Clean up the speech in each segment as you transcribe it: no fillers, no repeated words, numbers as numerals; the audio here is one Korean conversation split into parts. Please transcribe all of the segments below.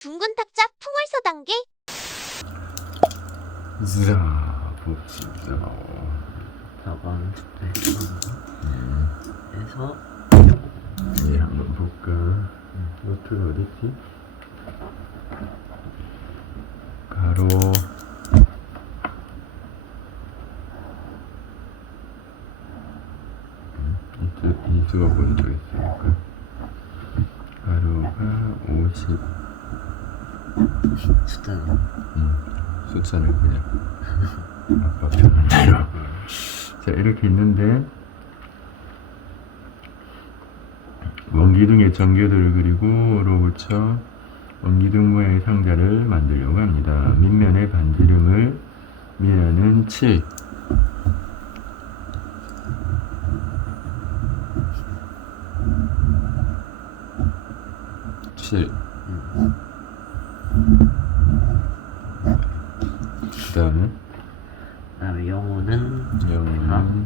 둥근 탁자 풍월서 단계. 자, 봅시다. 저건 해서 예, 한번 볼까. 노트가 어딨지? 가로 인수가 본 적 있으니까 가로가 50 숫자는 숫자를 그냥 아빠 편한 대로. 자, 이렇게 있는데 원기둥의 전교도를 그리고 붙여 원기둥 모양의 상자를 만들려고 합니다. 밑면에 반지름을 미라는 7, 그 다음에 영호는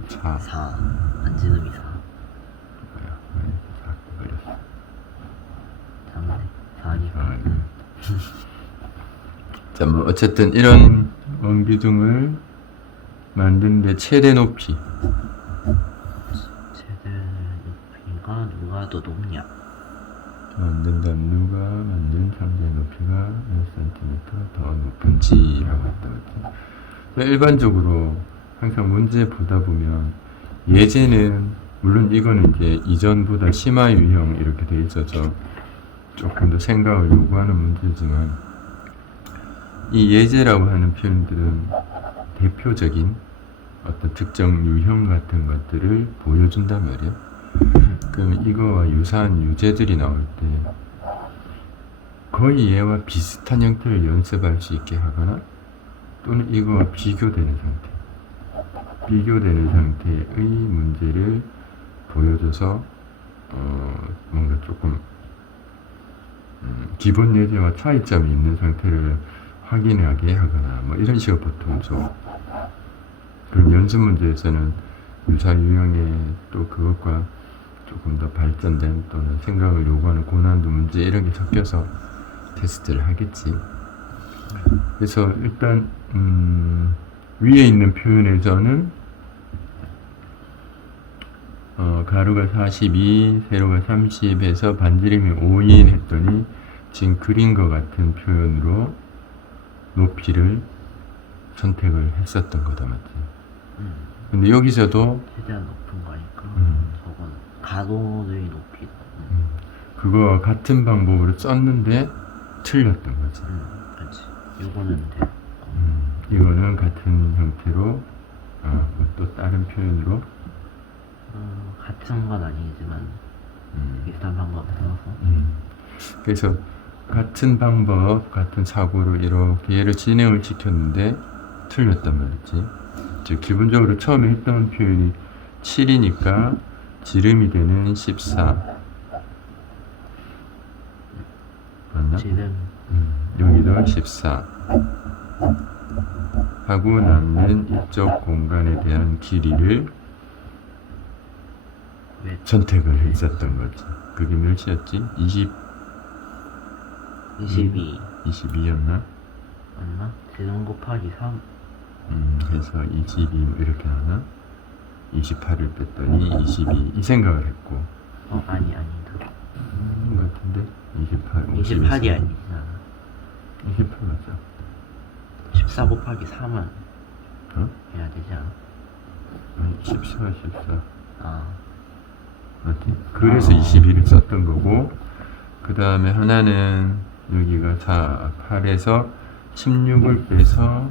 4. 4 안지름이 4 뭐야? 걸렸어. 다음에 4니까 자, 뭐 어쨌든 이런 원기둥을 만드는데 최대 높이 최대 높이가 누가 더 높냐. 만든다면 누가 만든 상자의 높이가 몇 cm 더 높은지라고 했다. 일반적으로 항상 문제 보다 보면 예제는 물론 이거는 이제 이전보다 심화 유형 이렇게 돼 있어서 조금 더 생각을 요구하는 문제지만 이 예제라고 하는 표현들은 대표적인 어떤 특정 유형 같은 것들을 보여준단 말이에요. 그러면 이거와 유사한 유제들이 나올 때 거의 얘와 비슷한 형태를 연습할 수 있게 하거나 또는 이거와 비교되는 상태의 문제를 보여줘서 뭔가 조금 기본 예제와 차이점이 있는 상태를 확인하게 하거나 뭐 이런 식으로 보통 줘. 그럼 연습 문제에서는 유사 유형의 또 그것과 조금 더 발전된 또는 생각을 요구하는 고난도 문제 이런 게 섞여서 테스트를 하겠지. 그래서 일단 위에 있는 표현에서는 가로가 42, 세로가 30에서 반지름이 5인 했더니 지금 그린 것 같은 표현으로 높이를 선택을 했었던 거다, 맞지? 근데 여기서도 최대한 높은 거니까 저건 가로의 높이다. 그거와 같은 방법으로 썼는데 틀렸던 거지. 그렇지. 이거는 돼. 이거는 같은 형태로 또 다른 표현으로 같은 건 아니지만 비슷한 방법을 써서 그래서 같은 방법, 같은 사고로 이렇게 얘를 진행을 시켰는데 틀렸단 말이지. 즉 기본적으로 처음에 했던 표현이 7이니까 지름이 되는 14 맞나? 지름 여기도 14 하고 남는 이쪽 공간에 대한 길이를 왜 선택을 했었던 거지. 그게 몇이었지? 22 22였나? 맞나? 지름 곱하기 3 그래서 22 이렇게 하나? 28을 뺐더니 22 이 생각을 했고 아니다. 것 같은데 28 28이 아니잖아. 28 맞죠? 14 곱하기 3은 해야 되지 않아? 아니 14 맞지? 그래서 22를 썼던 거고 그 다음에 하나는 여기가 8에서 16을 빼서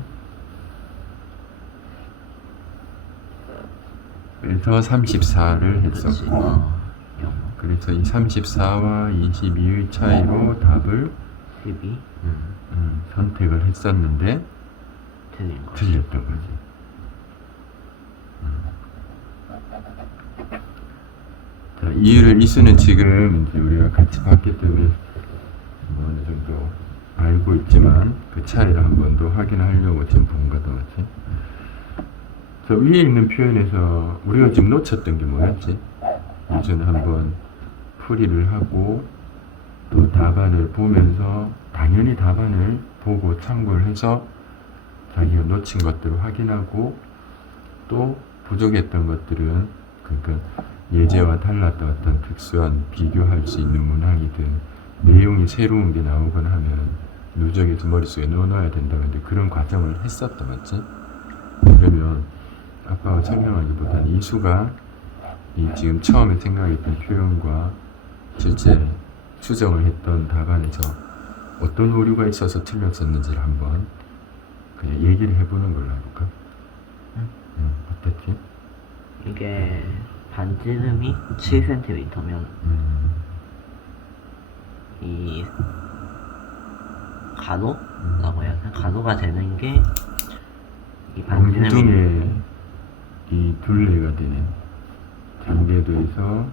34를 그렇지. 했었고 그래서 이 34와 22의 차이로 답을 12 선택을 했었는데 틀린 거. 틀렸던 거지. 자, 이유를 이수는 지금 이제 우리가 같이 봤기 때문에 뭐 어느 정도 알고 있지만 그 차이를 한 번 더 확인하려고 지금 본 거다, 맞지? 저 위에 있는 표현에서 우리가 지금 놓쳤던 게 뭐였지? 이수는 한번 풀이를 하고 또 답안을 보면서 당연히 당연히 답안을 보고 참고를 해서 자기가 놓친 것들을 확인하고 또 부족했던 것들은 그러니까 예제와 달랐던 어떤 특수한 비교할 수 있는 문항이든 내용이 새로운 게 나오거나 하면 누적해서 머릿속에 넣어놔야 된다는데 그런 과정을 했었다 맞지? 그러면 아빠가 설명하기보다는 이수가 이 지금 처음에 생각했던 표현과 실제 수정을 했던 답안에서 어떤 오류가 있어서 틀렸었는지를 한번 그냥 얘기를 해보는 걸로 해볼까? 응, 어땠지? 이게 반지름이 7cm면 이 가로라고 해야 되나? 가로가 되는 게 이 반지름이 원기둥에 이 둘레가 되는 장계도에서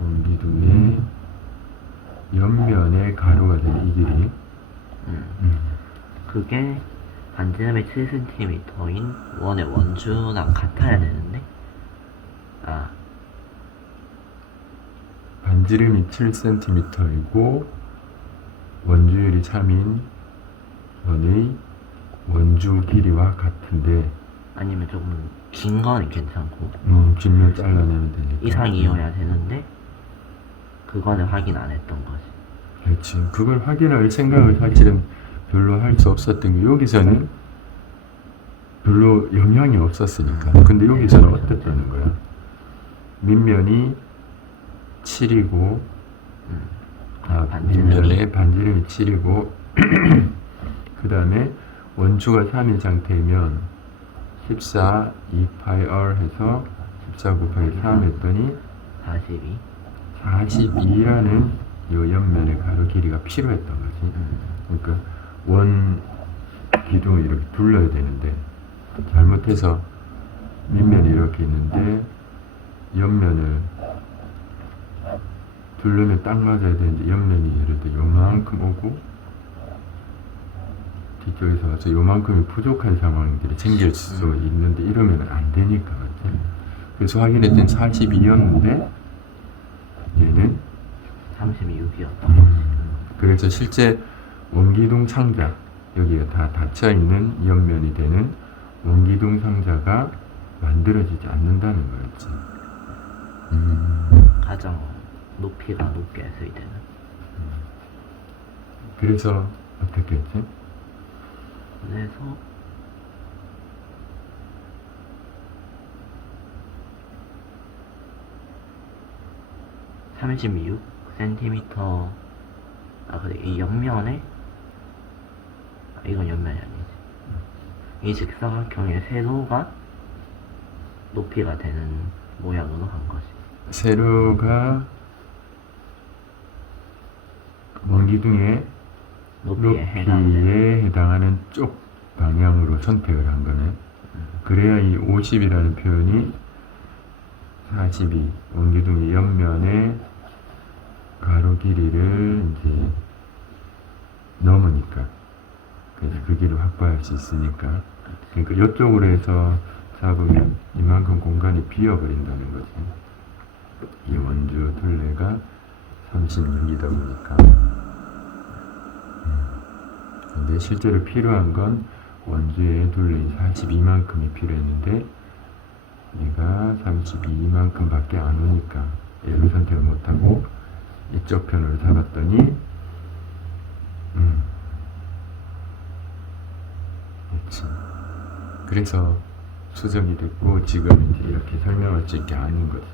원기둥의 옆면에 가로가 되는 이 길이 그게 반지름이 7cm인 원의 원주랑 같아야 되는데 반지름이 7cm이고 원주율이 3인 원의 원주 길이와 같은데 아니면 조금 긴 거는 괜찮고 길면 잘라내면 되니까 이상이어야 되는데 그거는 확인 안 했던 거지. 그렇지. 그걸 확인할 생각을 사실은 별로 할 수 없었던 게 여기서는 별로 영향이 없었으니까. 근데 여기서는 어땠다는 거야? 밑면이 7이고 밑면에 반지름이 7이고 그 다음에 원주가 3인 상태이면 14, 2파이 해서 14 곱하기 3 했더니 42라는 요 옆면의 가로 길이가 필요했던 거지. 그러니까 원 기둥을 이렇게 둘러야 되는데 잘못해서 밑면이 이렇게 있는데 옆면을 둘러면 딱 맞아야 되는데 옆면이 예를 들어 요만큼 오고 뒤쪽에서 와서 요만큼이 부족한 상황들이 생길 수 있는데 이러면 안 되니까 맞지? 그래서 확인했더니 42였는데 얘는 36이었던 그래서 실제 원기둥 상자 여기가 다 닫혀있는 옆면이 되는 원기둥 상자가 만들어지지 않는다는 거였지. 가장 높이가 높게 해석이 되는. 그래서 어떻게 했지? 그래서 36cm 그래 이 옆면에 이건 옆면이 아니지. 이 직사각형의 세로가 높이가 되는 모양으로 한 거지. 세로가 원기둥의 높이에 해당하는 쪽 방향으로 선택을 한 거네. 그래야 이 50이라는 표현이 42 원기둥의 옆면에 가로 길이를 이제 넘으니까 그래서 그 길을 확보할 수 있으니까 그러니까 이쪽으로 해서 잡으면 이만큼 공간이 비어버린다는 거지. 이 원주 둘레가 36이다 보니까 근데 실제로 필요한 건 원주의 둘레 42만큼이 필요했는데 얘가 32만큼 밖에 안 오니까 얘를 선택을 못하고 이쪽 편으로 잡았더니 그렇지. 그래서 수정이 됐고 지금 이제 이렇게 설명할 수 있게 하는 거지.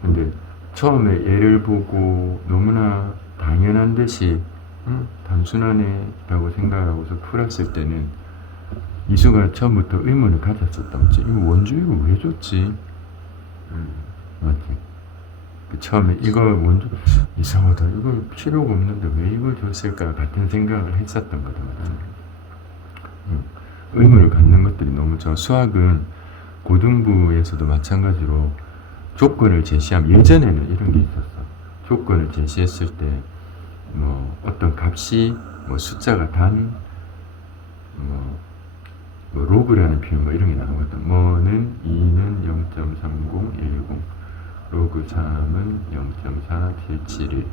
근데 처음에 얘를 보고 너무나 당연한 듯이 단순하네 라고 생각하고서 풀었을 때는 이수가 처음부터 의문을 가졌었다 맞지? 이거 원주 이거 왜 줬지? 맞지? 그 처음에 이걸 원주 이상하다 이걸 필요가 없는데 왜 이걸 줬을까 같은 생각을 했었던 거다 맞지? 의문을 갖는 것들이 너무 좋아. 수학은 고등부에서도 마찬가지로 조건을 제시하면 예전에는 이런 게 있었어. 조건을 제시했을 때 뭐 어떤 값이 뭐 숫자가 단 뭐 로그라는 표현 뭐 이런 게 나오거든. 뭐는 2는 0.3010 로그 3은 0.4771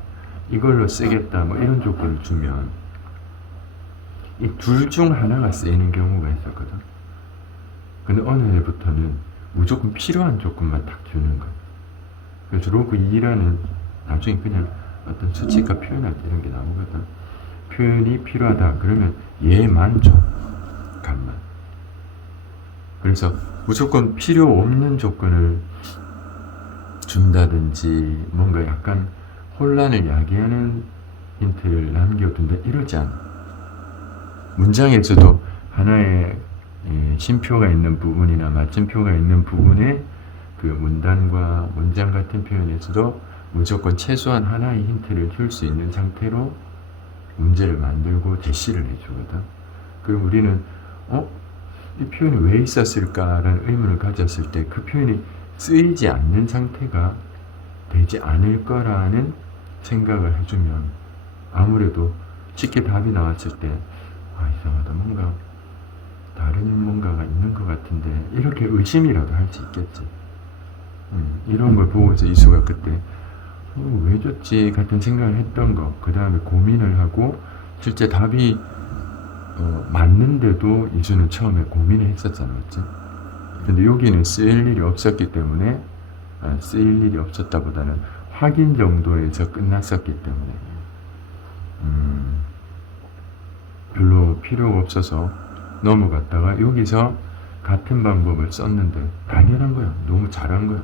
이걸로 쓰겠다 뭐 이런 조건을 주면 이 둘 중 하나가 쓰이는 경우가 있었거든. 근데 어느 해부터는 무조건 필요한 조건만 딱 주는 거야. 그래서 로그 2라는 나중에 그냥 어떤 수치가 표현할 때 이런 게 나오거든. 표현이 필요하다 그러면 얘만 줘. 값만. 그래서 무조건 필요 없는 조건을 준다든지 뭔가 약간 혼란을 야기하는 힌트를 남겨둔다 이러지 않아. 문장에서도 하나의 쉼표가 있는 부분이나 맞춤표가 있는 부분에 그 문단과 문장 같은 표현에서도 무조건 최소한 하나의 힌트를 줄 수 있는 상태로 문제를 만들고 제시를 해주거든. 그럼 우리는 이 표현이 왜 있었을까라는 의문을 가졌을 때 그 표현이 쓰이지 않는 상태가 되지 않을 거라는 생각을 해주면 아무래도 쉽게 답이 나왔을 때 이상하다 뭔가 다른 뭔가가 있는 것 같은데 이렇게 의심이라도 할 수 있겠지. 이런 걸 보고서 이수가 그때 왜 줬지 같은 생각을 했던 거 그 다음에 고민을 하고 실제 답이 맞는데도 이수는 처음에 고민을 했었잖아, 맞지? 근데 여기는 쓰일 일이 없었기 때문에 쓰일 일이 없었다보다는 확인 정도에서 끝났었기 때문에 별로 필요가 없어서 넘어갔다가 여기서 같은 방법을 썼는데 당연한 거야. 너무 잘한 거야.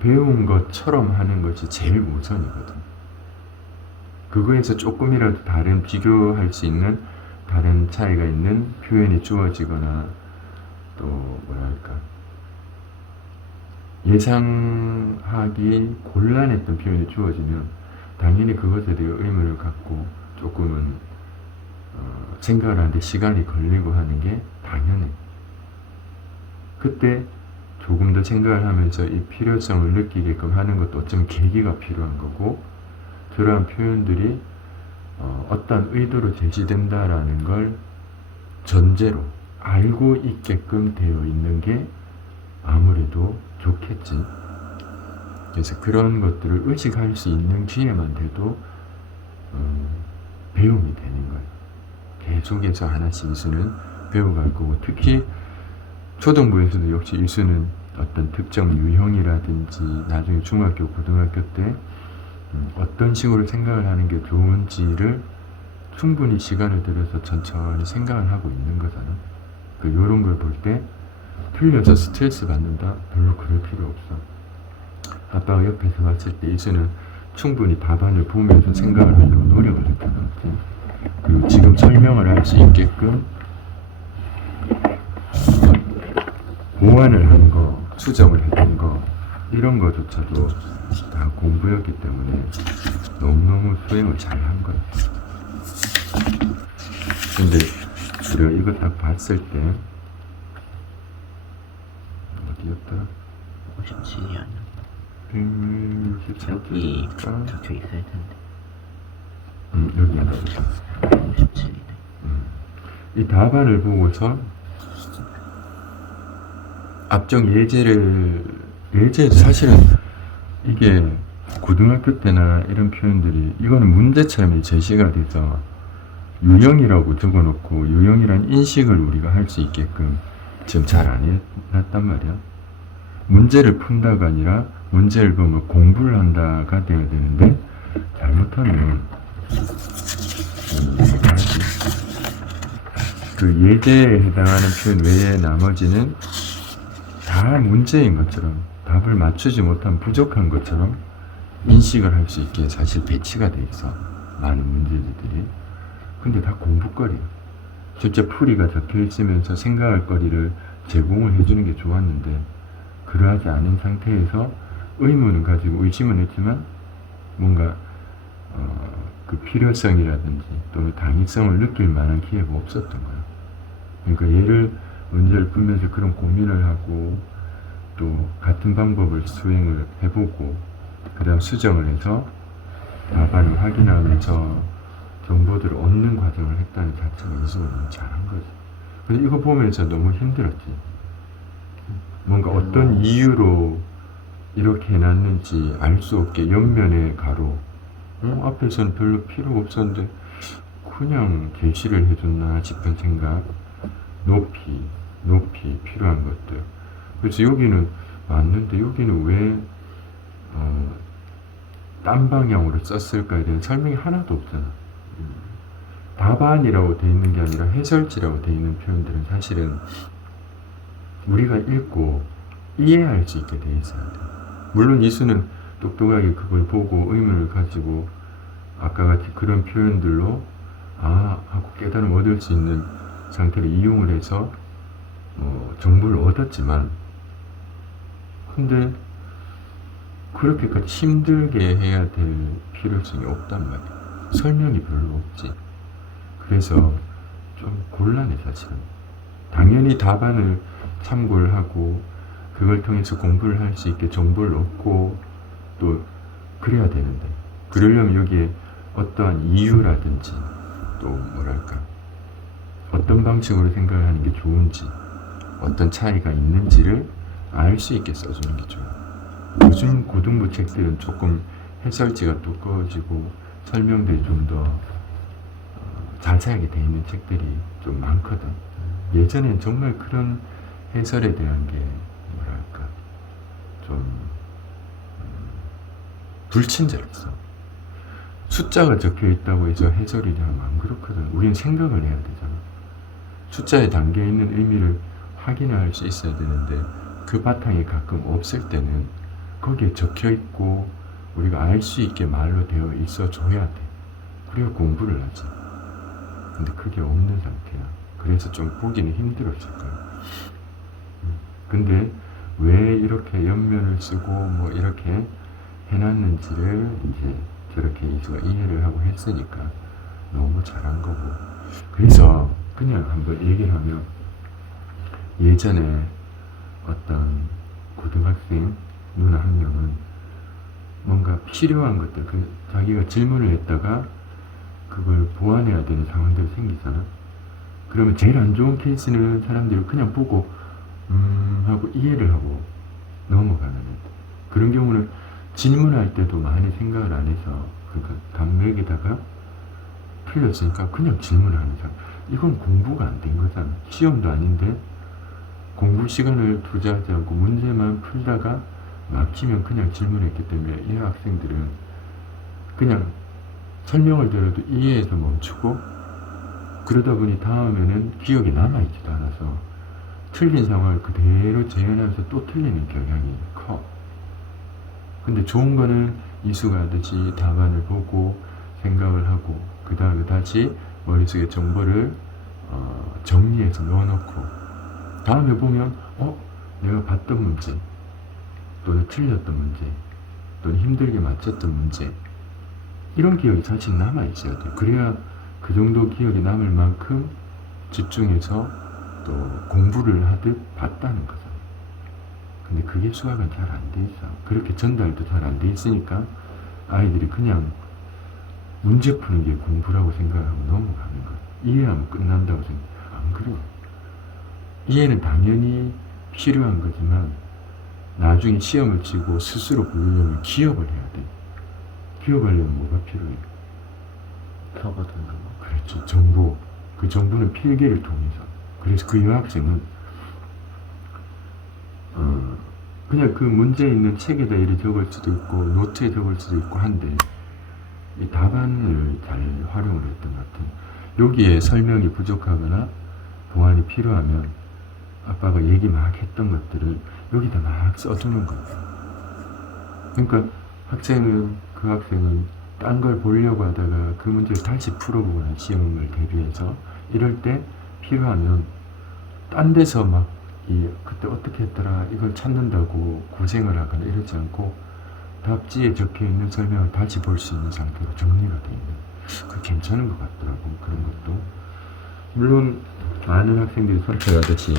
배운 것처럼 하는 것이 제일 우선이거든. 그거에서 조금이라도 다른 비교할 수 있는 다른 차이가 있는 표현이 주어지거나 또 뭐랄까 예상하기 곤란했던 표현이 주어지면 당연히 그것에 대해 의문을 갖고 조금은 생각을 하는데 시간이 걸리고 하는 게 당연해. 그때 조금 더 생각을 하면서 이 필요성을 느끼게끔 하는 것도 어쩌면 계기가 필요한 거고 그러한 표현들이 어떤 의도로 제시된다라는 걸 전제로 알고 있게끔 되어 있는 게 아무래도 좋겠지. 그래서 그런 것들을 의식할 수 있는 기회만 돼도 배움이 되는 거예요. 계속해서 하나씩 이수는 배워갈 거고 특히 초등부에서도 역시 이수는 어떤 특정 유형이라든지 나중에 중학교, 고등학교 때 어떤 식으로 생각을 하는 게 좋은지를 충분히 시간을 들여서 천천히 생각을 하고 있는 거잖아. 이런 걸 볼 때 틀려서 스트레스 받는다? 별로 그럴 필요 없어. 아빠가 옆에서 봤을 때 이수는 충분히 답안을 보면서 생각을 하려고 노력을 했던 것 같아. 그리고 지금 설명을 할 수 있게끔 보완을 한 거, 수정을 해둔 거 이런 거조차도 다 공부였기 때문에 너무너무 수행을 잘 한 거야. 근데 우리가 이거 딱 봤을 때 어디였더라? 57이 아니야. 164 여기 적혀 있어야 텐데. 여기 있다. 57이네. 이 답안을 보고서 앞쪽 예제도 사실은 이게 고등학교 때나 이런 표현들이 이거는 문제처럼 제시가 돼서 유형이라고 적어놓고 유형이란 인식을 우리가 할 수 있게끔 지금 잘 안 해놨단 말이야. 문제를 푼다가 아니라 문제를 보면 공부를 한다가 돼야 되는데 잘못하면 그 예제에 해당하는 표현 외에 나머지는 다 문제인 것처럼 답을 맞추지 못한 부족한 것처럼 인식을 할 수 있게 사실 배치가 돼 있어. 많은 문제들이. 근데 다 공부거리야. 실제 풀이가 적혀 있으면서 생각할 거리를 제공을 해주는 게 좋았는데 그러하지 않은 상태에서 의문을 가지고 의심은 했지만 뭔가 그 필요성이라든지 또는 당위성을 느낄 만한 기회가 없었던 거야. 그러니까 문제를 풀면서 그런 고민을 하고 또 같은 방법을 수행을 해보고 그 다음 수정을 해서 답안을 확인하면서 정보들을 얻는 과정을 했다는 자체가 이수가 너무 잘한 거지. 근데 이거 보면서 너무 힘들었지. 뭔가 어떤 이유로 이렇게 해놨는지 알 수 없게 옆면에 가로 앞에서는 별로 필요가 없었는데 그냥 제시를 해줬나 싶은 생각. 높이 필요한 것들. 그래서 여기는 맞는데 여기는 왜 딴 방향으로 썼을까에 대한 설명이 하나도 없잖아. 답안이라고 돼 있는 게 아니라 해설지라고 돼 있는 표현들은 사실은 우리가 읽고 이해할 수 있게 돼 있어야 돼. 물론 이수는 똑똑하게 그걸 보고 의문을 가지고 아까 같이 그런 표현들로 하고 깨달음 얻을 수 있는 상태를 이용을 해서 정보를 얻었지만, 근데 그렇게까지 힘들게 해야 될 필요성이 없단 말이야. 설명이 별로 없지. 그래서 좀 곤란해 사실은. 당연히 답안을 참고를 하고 그걸 통해서 공부를 할 수 있게 정보를 얻고 또 그래야 되는데, 그러려면 여기에 어떠한 이유라든지 또 뭐랄까 어떤 방식으로 생각을 하는 게 좋은지 어떤 차이가 있는지를 알 수 있게 써주는 게 좋아요. 요즘 고등부 책들은 조금 해설지가 두꺼워지고 설명들이 좀 더 자세하게 돼 있는 책들이 좀 많거든. 예전엔 정말 그런 해설에 대한 게 뭐랄까 좀 불친절했어. 숫자가 적혀 있다고 해서 해설이 되면 안 그렇거든. 우리는 생각을 해야 되잖아. 숫자에 담겨 있는 의미를 확인할 수 있어야 되는데 그 바탕이 가끔 없을 때는 거기에 적혀 있고 우리가 알 수 있게 말로 되어 있어 줘야 돼. 그래야 공부를 하지. 근데 그게 없는 상태야. 그래서 좀 보기는 힘들었을 거야. 근데 왜 이렇게 옆면을 쓰고 뭐 이렇게 해놨는지를 이제 저렇게 이수가 이해를 하고 했으니까 너무 잘한 거고. 그래서 그냥 한번 얘기를 하면, 예전에 어떤 고등학생 누나 한 명은 뭔가 필요한 것들, 자기가 질문을 했다가 그걸 보완해야 되는 상황들이 생기잖아. 그러면 제일 안 좋은 케이스는 사람들이 그냥 보고 하고 이해를 하고 넘어가는 애들. 그런 경우는 질문할 때도 많이 생각을 안 해서 그러니까 감맥에다가 틀렸으니까 그냥 질문하는 사람. 이건 공부가 안 된 거잖아. 시험도 아닌데 공부 시간을 투자하지 않고 문제만 풀다가 막히면 그냥 질문했기 때문에 이 학생들은 그냥 설명을 들어도 이해해서 멈추고, 그러다 보니 다음에는 기억에 남아있지도 않아서 틀린 상황을 그대로 재현하면서 또 틀리는 경향이 커. 근데 좋은 거는 이수가 하듯이 답안을 보고 생각을 하고 그 다음에 다시 머릿속에 정보를 정리해서 넣어놓고 다음에 보면 내가 봤던 문제 또는 틀렸던 문제 또는 힘들게 맞췄던 문제, 이런 기억이 사실 남아있어야 돼. 그래야 그 정도 기억이 남을 만큼 집중해서 또 공부를 하듯 봤다는 거잖아. 근데 그게 수학은 잘 안 돼 있어. 그렇게 전달도 잘 안 돼 있으니까 아이들이 그냥 문제 푸는 게 공부라고 생각하고 넘어가는 거야. 이해하면 끝난다고 생각. 안 그래. 이해는 당연히 필요한 거지만 나중에 시험을 치고 스스로 보려면 기억을 해야 돼. 기억하려면 뭐가 필요해? 적어두는 거. 그렇지. 정보. 그 정보는 필기를 통해서. 그래서 그 여학생은 그냥 그 문제에 있는 책에다 이리 적을 수도 있고 노트에 적을 수도 있고 한데 이 답안을 잘 활용을 했던 것 같아요. 여기에 설명이 부족하거나 보완이 필요하면 아빠가 얘기 막 했던 것들을 여기다 막 써주는 거예요. 그러니까 그 학생은 딴 걸 보려고 하다가 그 문제를 다시 풀어보거나 시험을 대비해서 이럴 때 필요하면 딴 데서 막 그때 어떻게 했더라 이걸 찾는다고 고생을 하거나 이러지 않고 답지에 적혀있는 설명을 다시 볼 수 있는 상태로 정리가 되어 있는, 그 괜찮은 것 같더라고. 그런 것도 물론 많은 학생들이 선택하듯이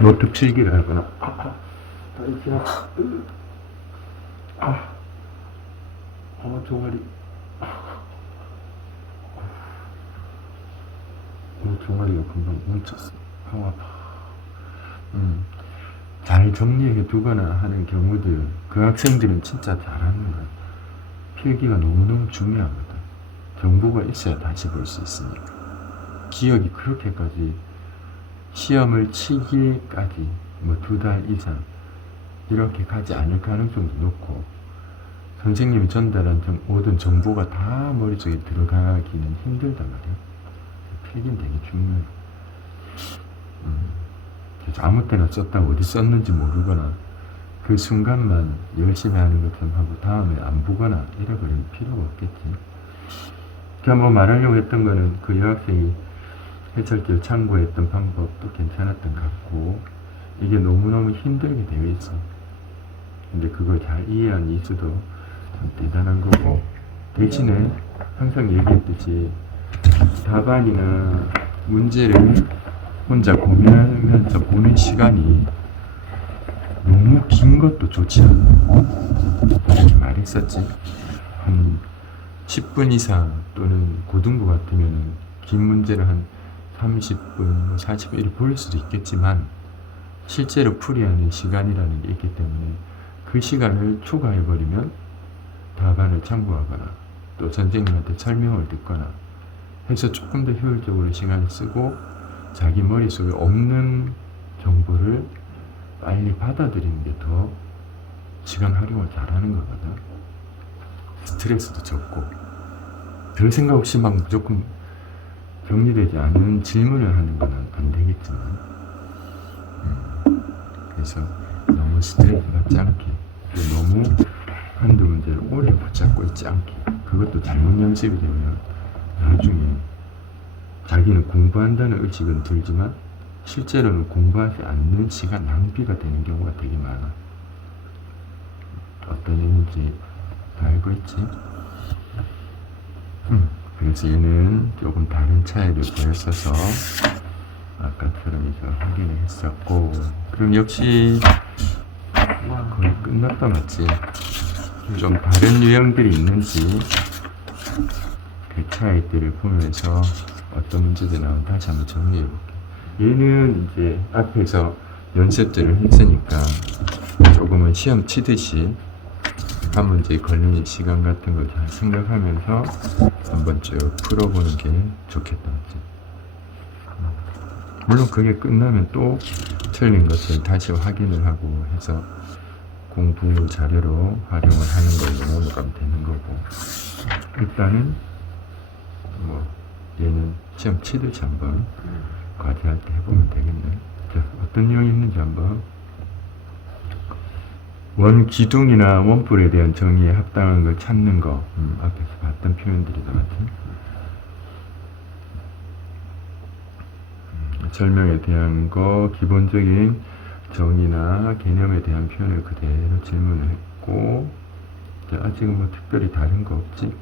노트 필기를 하거나 종아리 종아리가 금방 뭉쳤어. 아파. 잘 정리해 두거나 하는 경우들, 그 학생들은 진짜 잘하는 거야. 필기가 너무너무 중요하거든. 정보가 있어야 다시 볼 수 있으니까. 기억이 그렇게까지 시험을 치기까지 뭐 2달 이상 이렇게 가지 않을 가능성도 높고, 선생님이 전달한 모든 정보가 다 머릿속에 들어가기는 힘들단 말이야. 필기는 되게 중요해. 그래서 아무 때나 썼다고 어디 썼는지 모르거나 그 순간만 열심히 하는 것처럼 하고 다음에 안 보거나 잃어버릴 필요가 없겠지. 제가 뭐 말하려고 했던 거는 그 여학생이 해설지를 참고했던 방법도 괜찮았던 것 같고, 이게 너무너무 힘들게 되어 있어. 근데 그걸 잘 이해한 이수도 참 대단한 거고, 대신에 항상 얘기했듯이 답안이나 문제를 혼자 고민하면서 보는 시간이 너무 긴 것도 좋지 않아. 그렇게 말했었지. 한 10분 이상, 또는 고등부 같으면 긴 문제를 한 30분, 40분 이렇게 볼 수도 있겠지만, 실제로 풀이하는 시간이라는 게 있기 때문에 그 시간을 초과해버리면 답안을 참고하거나 또 선생님한테 설명을 듣거나 해서 조금 더 효율적으로 시간을 쓰고 자기 머릿속에 없는 정보를 빨리 받아들이는 게 더 시간 활용을 잘하는 거거든. 스트레스도 적고, 별 생각 없이 막 무조건 정리되지 않은 질문을 하는 건 안 되겠지만, 그래서 너무 스트레스 받지 않게, 너무 한두 문제를 오래 붙잡고 있지 않게, 그것도 잘못 연습이 되면 나중에 자기는 공부한다는 의식은 들지만 실제로는 공부하지 않는 시간 낭비가 되는 경우가 되게 많아. 어떤 의미인지 다 알고 있지? 그래서 얘는 조금 다른 차이를 보였어서 아까처럼 이제 확인을 했었고, 그럼 역시 거의 끝났다 맞지? 좀 다른 유형들이 있는지 그 차이들을 보면서 어떤 문제들이 나오는지 다시 한번 정리해볼게. 얘는 이제 앞에서 연습들을 했으니까 조금은 시험 치듯이 한 문제에 걸리는 시간 같은 걸 잘 생각하면서 한번 쭉 풀어보는 게 좋겠다. 물론 그게 끝나면 또 틀린 것을 다시 확인을 하고 해서 공부 자료로 활용을 하는 걸로 넘어가면 되는 거고, 일단은 뭐 얘는 시험 치듯이 한번 과제할 때 해보면 되겠네. 자, 어떤 내용이 있는지 한번. 원 기둥이나 원뿔에 대한 정의에 합당한 걸 찾는 거. 앞에서 봤던 표현들이다 맞지? 설명에 대한 거, 기본적인 정의나 개념에 대한 표현을 그대로 질문을 했고, 자, 아직은 뭐 특별히 다른 거 없지?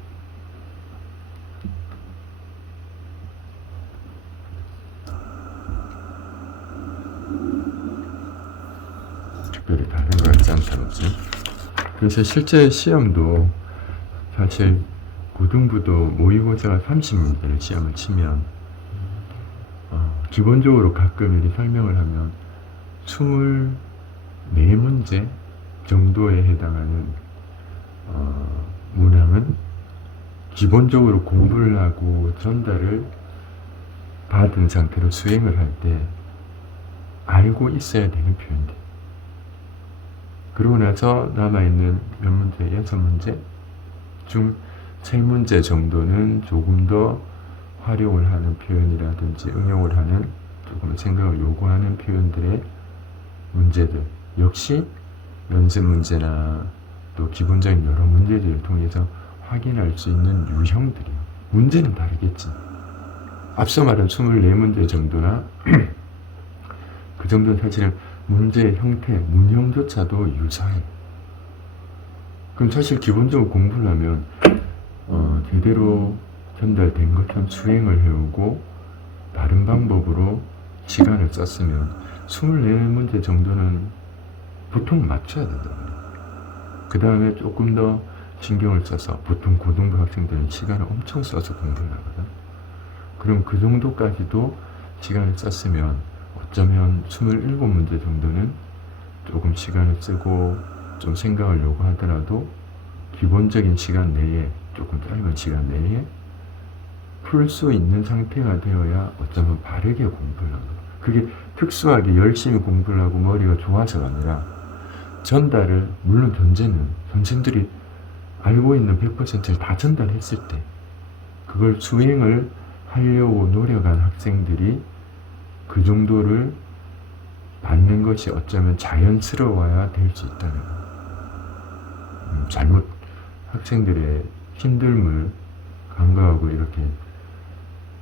특별히 다른 거 있지 않다 맞지? 그래서 실제 시험도 사실 고등부도 모의고사가 30문제를 시험을 치면 기본적으로 가끔 이렇게 설명을 하면 24문제 정도에 해당하는 문항은 기본적으로 공부를 하고 전달을 받은 상태로 수행을 할 때 알고 있어야 되는 표현들. 그러고 나서 남아있는 몇 문제, 6문제 중 3문제 정도는 조금 더 활용을 하는 표현이라든지 응용을 하는 조금 생각을 요구하는 표현들의 문제들 역시 연습 문제나 또 기본적인 여러 문제들을 통해서 확인할 수 있는 유형들이에요. 문제는 다르겠지. 앞서 말한 24문제 정도나 그 정도는 사실은 문제의 형태, 문형조차도 유사해. 그럼 사실 기본적으로 공부를 하면 제대로 전달된 것처럼 수행을 해오고 다른 방법으로 시간을 썼으면 24문제 정도는 보통 맞춰야 된단 말이야. 그 다음에 조금 더 신경을 써서, 보통 고등부 학생들은 시간을 엄청 써서 공부를 하거든. 그럼 그 정도까지도 시간을 썼으면 어쩌면 27문제 정도는 조금 시간을 쓰고 좀 생각을 요구하더라도 기본적인 시간 내에, 조금 짧은 시간 내에 풀 수 있는 상태가 되어야 어쩌면 바르게 공부를 하는 거예요. 그게 특수하게 열심히 공부를 하고 머리가 좋아서가 아니라 전달을, 물론 전제는 선생들이 알고 있는 100%를 다 전달했을 때 그걸 수행을 하려고 노력한 학생들이 그 정도를 받는 것이 어쩌면 자연스러워야 될 수 있다는 거예요. 잘못 학생들의 힘듦을 간과하고 이렇게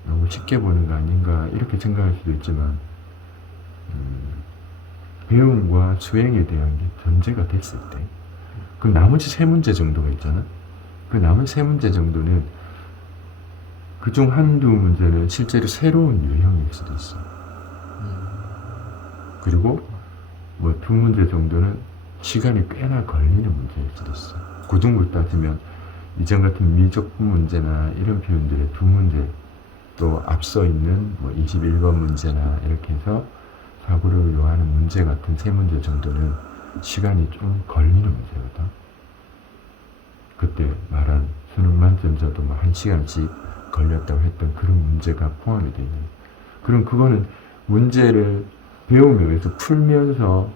너무 쉽게 보는 거 아닌가 이렇게 생각할 수도 있지만 배움과 수행에 대한 게 전제가 됐을 때 그 나머지 세 문제 정도가 있잖아. 그 남은 세 문제 정도는 그중 한두 문제는 실제로 새로운 유형일 수도 있어. 그리고 뭐 두 문제 정도는 시간이 꽤나 걸리는 문제일 수도 있어. 고등부 따지면 이전 같은 미적분 문제나 이런 표현들의 두 문제, 또 앞서 있는 뭐 21번 문제나 이렇게 해서 사고를 요하는 문제 같은 세 문제 정도는 시간이 좀 걸리는 문제거든. 그때 말한 수능 만점자도 뭐 1시간씩 걸렸다고 했던 그런 문제가 포함이 되어 있는. 그럼 그거는 문제를 배우면서 풀면서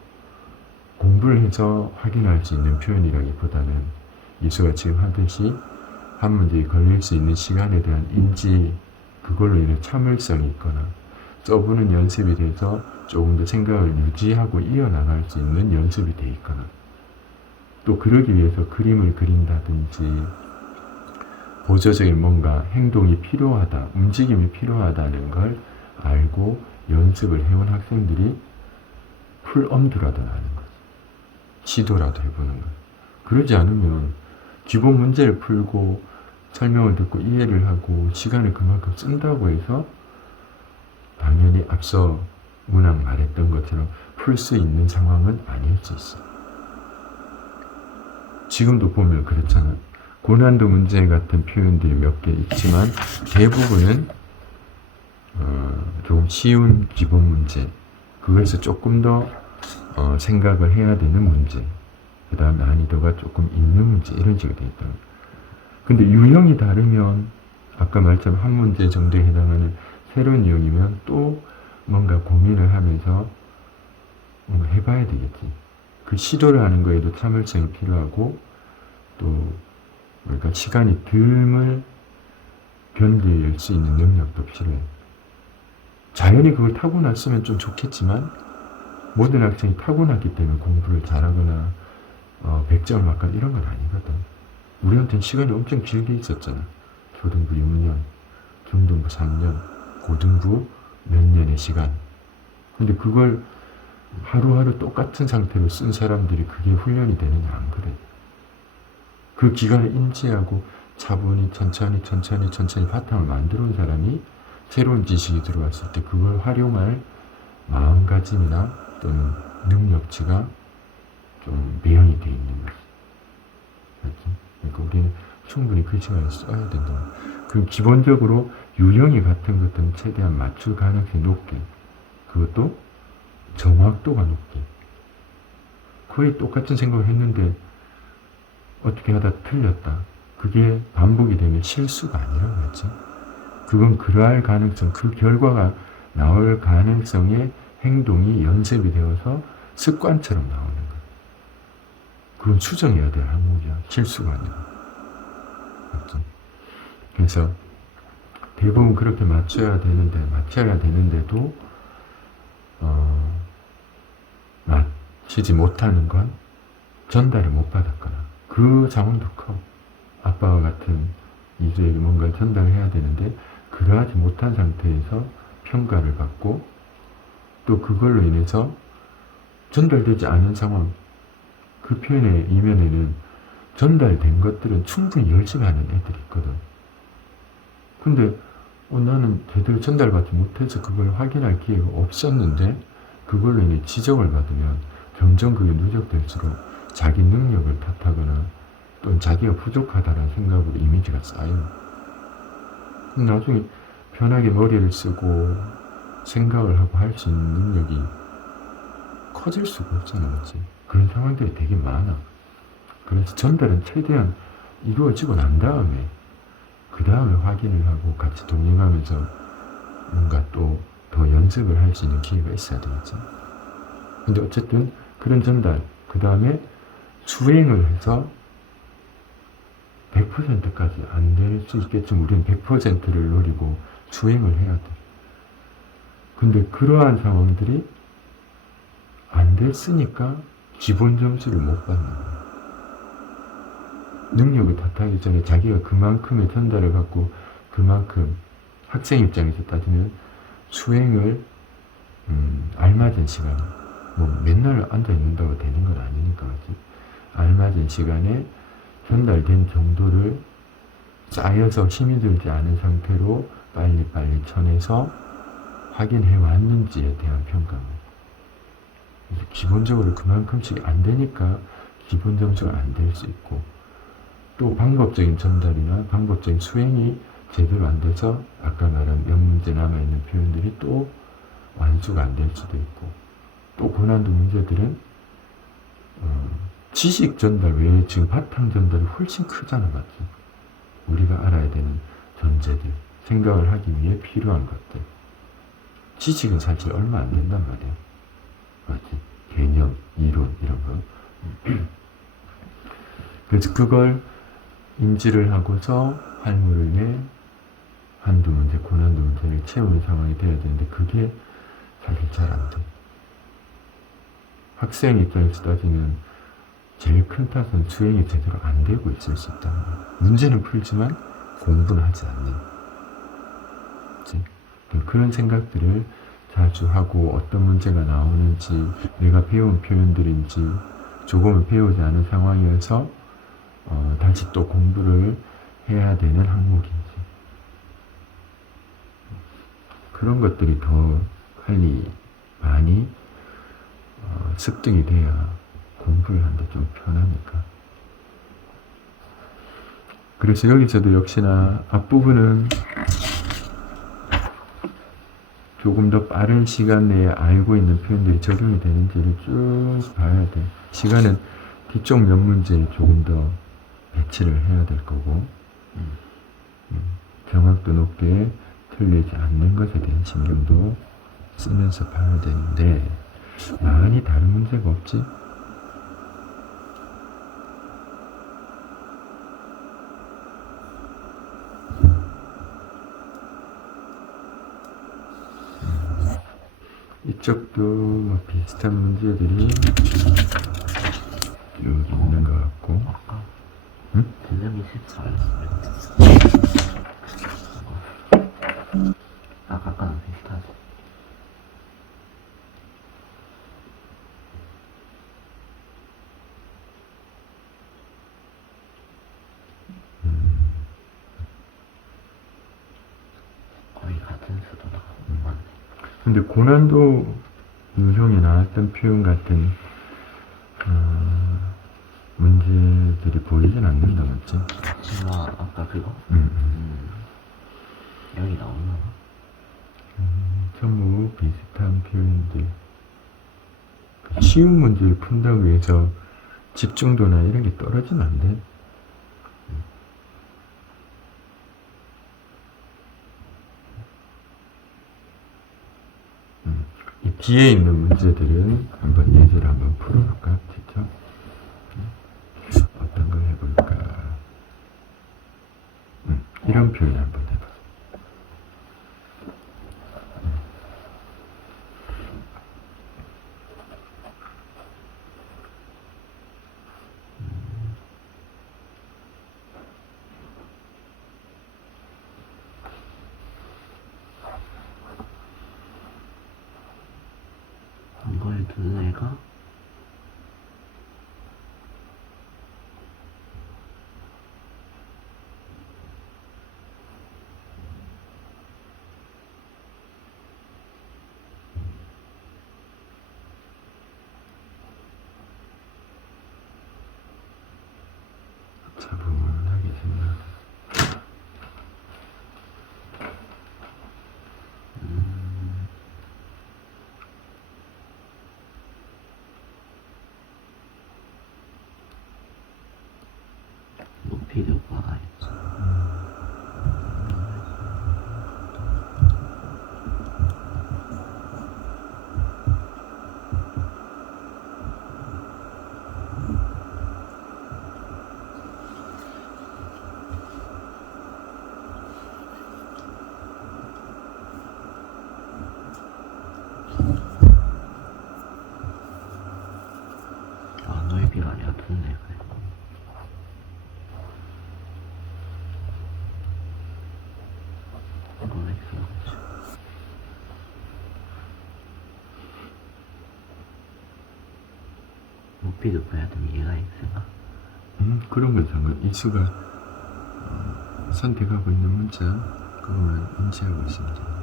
공부를 해서 확인할 수 있는 표현이라기보다는 이수가 지금 하듯이 한 문제에 걸릴 수 있는 시간에 대한 인지, 그걸로 인해 참을성이 있거나 써보는 연습이 돼서 조금 더 생각을 유지하고 이어나갈 수 있는 연습이 돼 있거나, 또 그러기 위해서 그림을 그린다든지 보조적인 뭔가 행동이 필요하다, 움직임이 필요하다는 걸 알고 연습을 해온 학생들이 풀 엄두라도 나는 거지. 시도라도 해보는 거야. 그러지 않으면 기본 문제를 풀고 설명을 듣고 이해를 하고 시간을 그만큼 쓴다고 해서 당연히 앞서 문학 말했던 것처럼 풀 수 있는 상황은 아닐 수 있어. 지금도 보면 그렇잖아. 고난도 문제 같은 표현들이 몇 개 있지만 대부분은 좀 쉬운 기본 문제, 그거에서 조금 더 생각을 해야 되는 문제, 그 다음 난이도가 조금 있는 문제, 이런 식으로 되어 있다. 근데 유형이 다르면 아까 말처럼 한 문제 정도에 해당하는 새로운 유형이면 또 뭔가 고민을 하면서 뭔가 해봐야 되겠지. 그 시도를 하는 거에도 참을성이 필요하고 또 그러니까 시간이 듬을 견딜 수 있는 능력도 필요해. 자연히 그걸 타고났으면 좀 좋겠지만 모든 학생이 타고났기 때문에 공부를 잘하거나 100점을 맞거나 이런 건 아니거든. 우리한테는 시간이 엄청 길게 있었잖아. 초등부 6년, 중등부 3년, 고등부 몇 년의 시간. 근데 그걸 하루하루 똑같은 상태로 쓴 사람들이 그게 훈련이 되느냐, 안 그래. 그 기간을 인지하고 차분히 천천히 바탕을 만들어 온 사람이 새로운 지식이 들어왔을 때 그걸 활용할 마음가짐이나 또는 능력치가 좀 매연이 돼 있는 거지. 그렇지? 그러니까 우리는 충분히 그 시간을 써야 된다. 그럼 기본적으로 유형이 같은 것들은 최대한 맞출 가능성이 높게, 그것도 정확도가 높게. 거의 똑같은 생각을 했는데 어떻게 하다 틀렸다. 그게 반복이 되면 실수가 아니라고 했지. 그건 그러할 가능성, 그 결과가 나올 가능성의 행동이 연습이 되어서 습관처럼 나오는 거야. 그건 수정해야 될 항목이야. 실수가 아니라. 맞죠? 그래서 대부분 그렇게 맞춰야 되는데도 맞추지 못하는 건 전달을 못 받았거나 그 상황도 커. 아빠와 같은 이수에게 뭔가를 전달해야 되는데 그러하지 못한 상태에서 평가를 받고 또 그걸로 인해서 전달되지 않은 상황, 그 표현의 이면에는 전달된 것들은 충분히 열심히 하는 애들이 있거든. 근데 나는 제대로 전달받지 못해서 그걸 확인할 기회가 없었는데 그걸로 인해 지적을 받으면 점점 그게 누적될수록 자기 능력을 탓하거나 또는 자기가 부족하다는 생각으로 이미지가 쌓여. 나중에 편하게 머리를 쓰고 생각을 하고 할 수 있는 능력이 커질 수가 없잖아, 그렇지? 그런 상황들이 되게 많아. 그래서 전달은 최대한 이루어지고 난 다음에 그 다음에 확인을 하고 같이 동행하면서 뭔가 또 더 연습을 할 수 있는 기회가 있어야 되겠죠. 근데 어쨌든 그런 전달, 그 다음에 수행을 해서 100%까지 안 될 수 있겠지만 우리는 100%를 노리고 수행을 해야 돼. 근데 그러한 상황들이 안 됐으니까 기본 점수를 못 받는 거야. 능력을 탓하기 전에 자기가 그만큼의 전달을 갖고 그만큼 학생 입장에서 따지면 수행을 알맞은 시간, 뭐 맨날 앉아 있는다고 되는 건 아니니까 그렇지. 알맞은 시간에 전달된 정도를 쌓여서 힘이 들지 않은 상태로 빨리빨리 쳐내서 확인해 왔는지에 대한 평가입니다. 그래서 기본적으로 그만큼씩 안 되니까 기본 점수가 안 될 수 있고, 또 방법적인 전달이나 방법적인 수행이 제대로 안 돼서 아까 말한 몇 문제 남아있는 표현들이 또 완수가 안 될 수도 있고, 또 고난도 문제들은 지식 전달 외에 지금 바탕 전달이 훨씬 크잖아, 맞지? 우리가 알아야 되는 전제들, 생각을 하기 위해 필요한 것들. 지식은 사실 얼마 안 된단 말이야. 맞지? 개념, 이론 이런 거. 그래서 그걸 인지를 하고서 할무를 내 한두 문제, 고난도 문제를 채우는 상황이 돼야 되는데 그게 사실 잘 안 돼. 학생 입장에서 따지면 제일 큰 탓은 수행이 제대로 안 되고 있을 수 있다. 문제는 풀지만 공부는 하지 않는. 그치? 그런 생각들을 자주 하고 어떤 문제가 나오는지, 내가 배운 표현들인지 조금은 배우지 않은 상황이어서 다시 또 공부를 해야 되는 항목인지, 그런 것들이 더 빨리 많이 습득이 돼야 공부를 하는데 좀 편하니까. 그래서 여기서도 역시나 앞부분은 조금 더 빠른 시간 내에 알고 있는 표현들이 적용이 되는지를 쭉 봐야 돼. 시간은 뒤쪽 몇 문제에 조금 더 배치를 해야 될 거고, 정확도 높게 틀리지 않는 것에 대한 신경도 쓰면서 봐야 되는데 많이 다른 문제가 없지? 이쪽도 뭐 비슷한 문제들이 쭉 있는 것 같고. 아까 응? 들름이 14였어요. 아까랑 비슷하지. 거의 같은 수도 나왔네. 근데 고난도 유형에 나왔던 표현 같은 문제들이 보이진 않는다, 맞지? 치마 아까 그거? 여기 나오나? 전부 비슷한 표현들. 쉬운 문제를 푼다고 해서 집중도나 이런 게 떨어지면 안 돼. 이 뒤에 있는 문제들은 한번 예제를 한번 풀어볼까? 직접? 어떤 걸 해볼까? 이런 표현 한번 해봐. 이걸 든 애가 차분하게 생각. 비교과가 있지. 아, 너희비가 아니라 둔네, 그래. 이건 X가 높이도 봐야 되면 얘가 X가. 그런 거 상관. 이수가 선택하고 있는 문자 그거만 인지하고 있으면 되니까.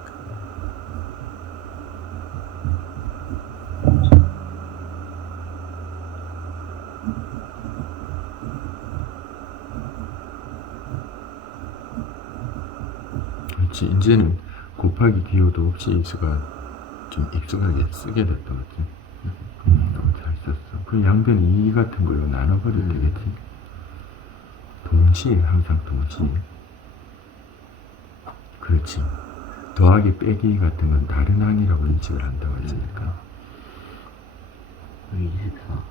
그렇지. 이제는 곱하기 기호도 없이 이수가 좀 익숙하게 쓰게 됐다, 맞지? 너무 잘 썼어. 그 양변 2 같은 걸로 나눠버리면 되겠지. 동시에, 항상 동시에. 그렇지. 더하기 빼기 같은 건 다른 항이라고 인식을 한다고 했으니까. 24.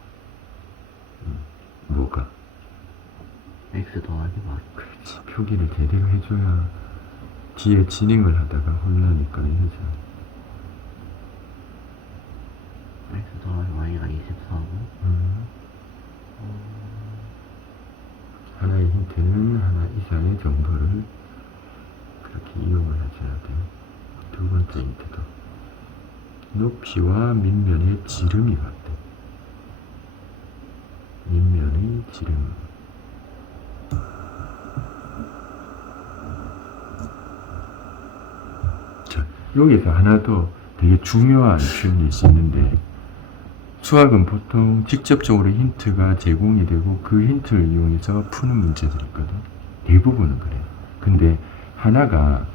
뭐가? X 더하기 막. 그렇지. 표기를 제대로 해줘야 뒤에 진행을 하다가 혼란이 걸리죠. X 더하기 Y가 24고. 하나의 힌트는 하나 이상의 정보를 그렇게 이용을 해줘야 돼. 두 번째 힌트도 높이와 밑면의 지름이 같대. 밑면의 지름. 자, 여기서 하나 더 되게 중요한 표현일 수 있는데, 수학은 보통 직접적으로 힌트가 제공이 되고 그 힌트를 이용해서 푸는 문제들이 있거든. 대부분은 그래. 근데 하나가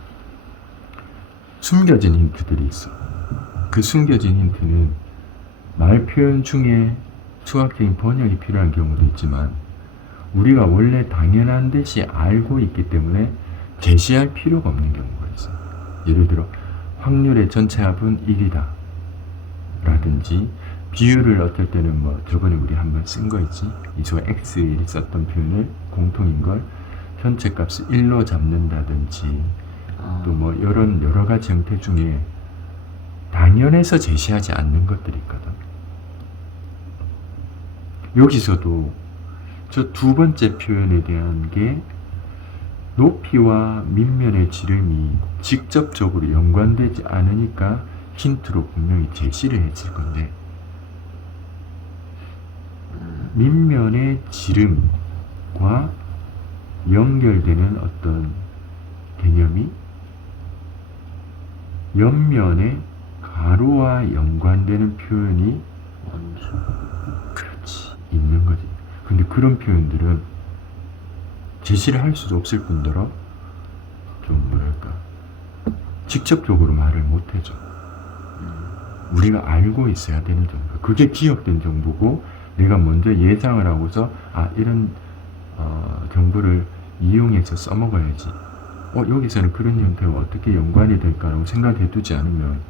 숨겨진 힌트들이 있어. 그 숨겨진 힌트는 말 표현 중에 수학적인 번역이 필요한 경우도 있지만 우리가 원래 당연한 듯이 알고 있기 때문에 제시할 필요가 없는 경우가 있어. 예를 들어 확률의 전체 합은 1이다 라든지, 비율을 어떨 때는 뭐 저번에 우리 한번 쓴 거 있지. 이수가 x1 썼던 표현을 공통인 걸 전체 값을 1로 잡는다든지, 또 뭐 이런 여러 가지 형태 중에 당연해서 제시하지 않는 것들이 있거든. 여기서도 저 두 번째 표현에 대한 게 높이와 밑면의 지름이 직접적으로 연관되지 않으니까 힌트로 분명히 제시를 해줄 건데, 밑면의 지름과 연결되는 어떤 개념이 옆면의 가로와 연관되는 표현이 그렇지 있는 거지. 근데 그런 표현들은 제시를 할 수도 없을 뿐더러 좀 뭐랄까 직접적으로 말을 못 해줘. 우리가 알고 있어야 되는 정보, 그게 기억된 정보고 내가 먼저 예상을 하고서 이런 정보를 이용해서 써먹어야지. 여기서는 그런 형태와 어떻게 연관이 될까라고 생각해 두지 않으면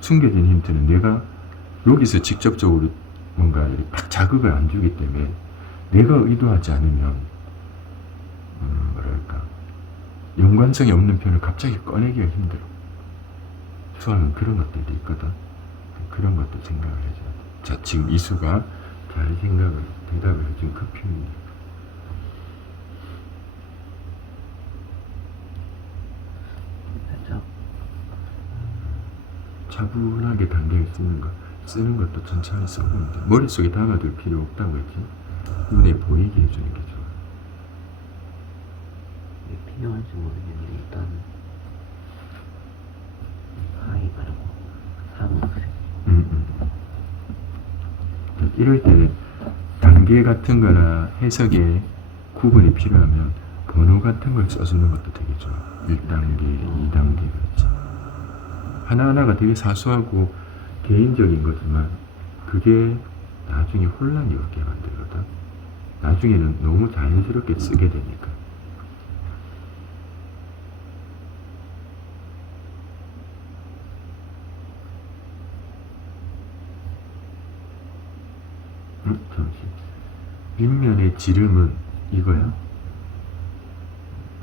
숨겨진 힌트는 내가 여기서 직접적으로 뭔가 이렇게 자극을 안 주기 때문에 내가 의도하지 않으면 뭐랄까 연관성이 없는 표현을 갑자기 꺼내기가 힘들어. 수학은 그런 것들도 있거든. 그런 것도 생각을 해줘야 돼. 자, 지금 이수가 잘 대답을 해준 그 표현이에요. 차분하게 단계를 쓰는 것도 천천히 써보면 돼. 머릿속에 담아둘 필요 없다고 했지. 눈에 보이게 해주는 게 좋아. 왜 필요한지 모르겠는데 일단 하이 말고 4학생. 이럴 때 단계 같은 거나 해석에 구분이 필요하면 번호 같은 걸 써주는 것도 되게 좋아. 1단계, 2단계 그렇지. 하나하나가 되게 사소하고 개인적인 거지만 그게 나중에 혼란이 오게 만들거든. 나중에는 너무 자연스럽게 쓰게 되니까. 잠시. 밑면의 지름은 이거야.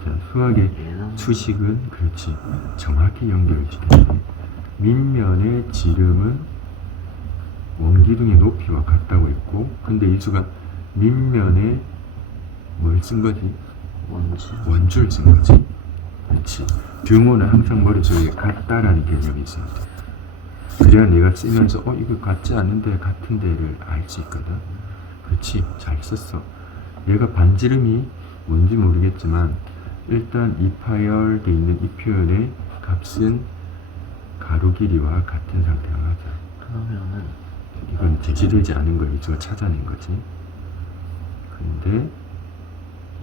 자, 수학의 얘는 수식은 그렇지. 정확히 연결시켰네. 밑면의 지름은 원기둥의 높이와 같다고 했고, 근데 이수가 밑면에 뭘 쓴 거지? 원주. 원주를 쓴 거지. 그렇지. 등호는 항상 머릿속에 같다라는 개념이 있어야 돼. 그래야 내가 쓰면서 이거 같지 않은데 같은데를 알 수 있거든. 그렇지. 잘 썼어. 얘가 반지름이 뭔지 모르겠지만 일단 이 파열되어 있는 이 표현의 값은 가로 길이와 같은 상태가 맞아. 그러면은 이건 제시되지 않은 걸 이수가 찾아낸 거지. 근데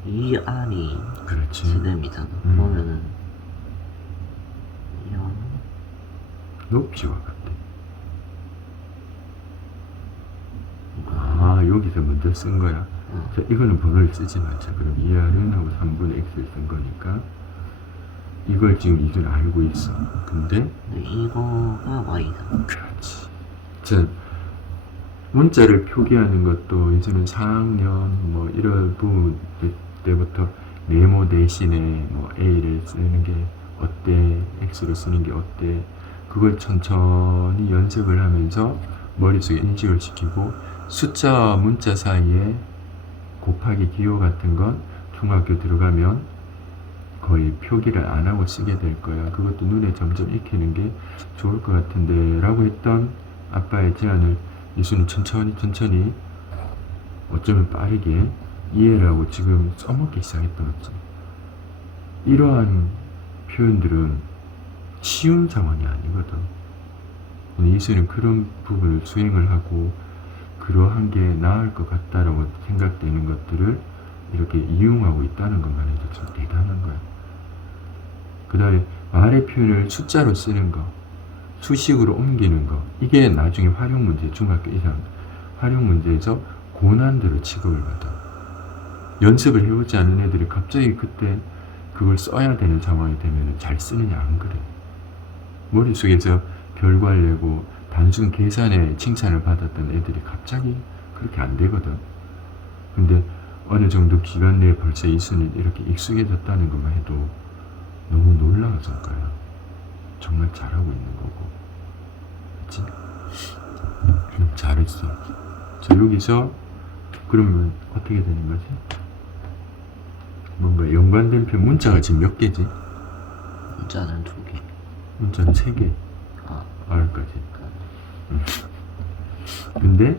이 안이 그렇지. 지름이잖아. 그러면은 이 안은 높이와 같아. 아, 여기서 먼저 쓴 거야. 자, 이거는 번호를 쓰지 말자. 그럼 2R은 하고 3분의 X를 쓴 거니까 이걸 지금 이수는 알고 있어. 근데 이거가 Y잖아. 그렇지. 자, 문자를 표기하는 것도 이제는 4학년 뭐 이런 부분 때부터 네모 대신에 뭐 A를 쓰는 게 어때, X를 쓰는 게 어때, 그걸 천천히 연습을 하면서 머릿속에 인식을 시키고, 숫자와 문자 사이에 곱하기 기호 같은 건 중학교 들어가면 거의 표기를 안 하고 쓰게 될 거야. 그것도 눈에 점점 익히는 게 좋을 것 같은데 라고 했던 아빠의 제안을 이수는 천천히 어쩌면 빠르게 이해를 하고 지금 써먹기 시작했던 거지. 이러한 표현들은 쉬운 상황이 아니거든. 이수는 그런 부분을 수행을 하고 그러한 게 나을 것 같다라고 생각되는 것들을 이렇게 이용하고 있다는 것만 해도 참 대단한 거야. 그 다음에 말의 표현을 숫자로 쓰는 거, 수식으로 옮기는 거, 이게 나중에 활용 문제, 중학교 이상 활용 문제에서 고난도로 취급을 받아. 연습을 해오지 않은 애들이 갑자기 그때 그걸 써야 되는 상황이 되면 잘 쓰느냐 안 그래. 머릿속에서 별과를 내고 단순 계산에 칭찬을 받았던 애들이 갑자기 그렇게 안 되거든. 근데 어느 정도 기간 내에 벌써 이수는 이렇게 익숙해졌다는 것만 해도 너무 놀라워서 거야. 정말 잘하고 있는 거고. 그치? 잘했어. 자, 여기서 그러면 어떻게 되는 거지? 뭔가 연관된 표, 문자가 지금 몇 개지? 문자는 2개. 문자는 3개. 아, R까지. 근데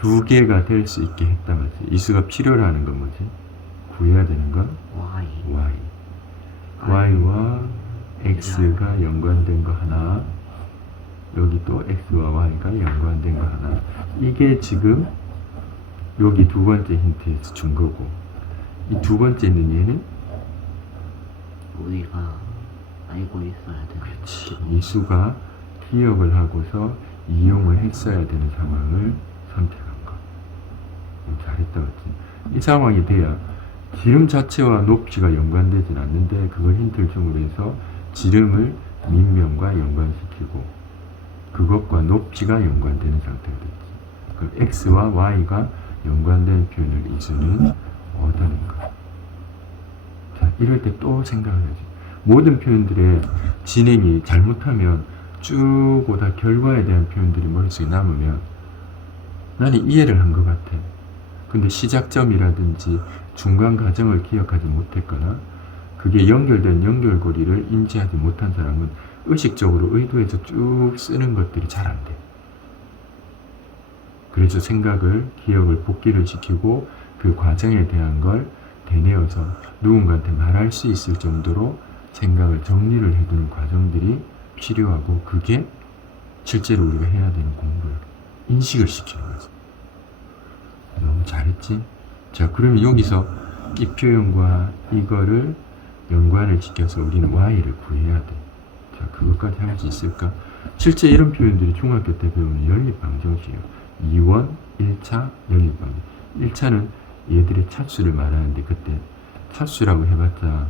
2개가 될 수 있게 했다 말이지. 이수가 필요로 하는 건 뭐지? 구해야 되는 건 Y. Y. Y와 X가 연관된 거 하나, 여기 또 X와 Y가 연관된 거 하나. 이게 지금 여기 두 번째 힌트에서 준 거고, 이 두 번째 있는 얘는 우리가 알고 있어야 되는. 그렇지. 이수가 기억을 하고서 이용을 했어야 되는 상황을 선택한 거. 잘했다, 그렇지? 이 상황이 돼야 지름 자체와 높이가 연관되진 않는데 그걸 힌트를 줌으로 해서 지름을 밑면과 연관시키고 그것과 높이가 연관되는 상태가 됐지. 그럼 X와 Y가 연관된 표현을 이수는 얻어낸 거야. 자, 이럴 때 또 생각을 하지. 모든 표현들의 진행이 잘못하면 쭉 오다 결과에 대한 표현들이 머릿속에 남으면 나는 이해를 한 것 같아. 근데 시작점이라든지 중간 과정을 기억하지 못했거나 그게 연결된 연결고리를 인지하지 못한 사람은 의식적으로 의도해서 쭉 쓰는 것들이 잘 안 돼. 그래서 생각을, 기억을 복기를 시키고 그 과정에 대한 걸 되뇌어서 누군가한테 말할 수 있을 정도로 생각을 정리를 해두는 과정들이 필요하고, 그게 실제로 우리가 해야 되는 공부를 인식을 시키는 거지. 너무 잘했지? 자, 그러면 여기서 이 표현과 이거를 연관을 시켜서 우리는 Y를 구해야 돼. 자, 그것까지 할 수 있을까? 실제 이런 표현들이 중학교 때 배우는 연립방정식이에요. 2원 1차 연립방정. 1차는 얘들의 차수를 말하는데 그때 차수라고 해봤자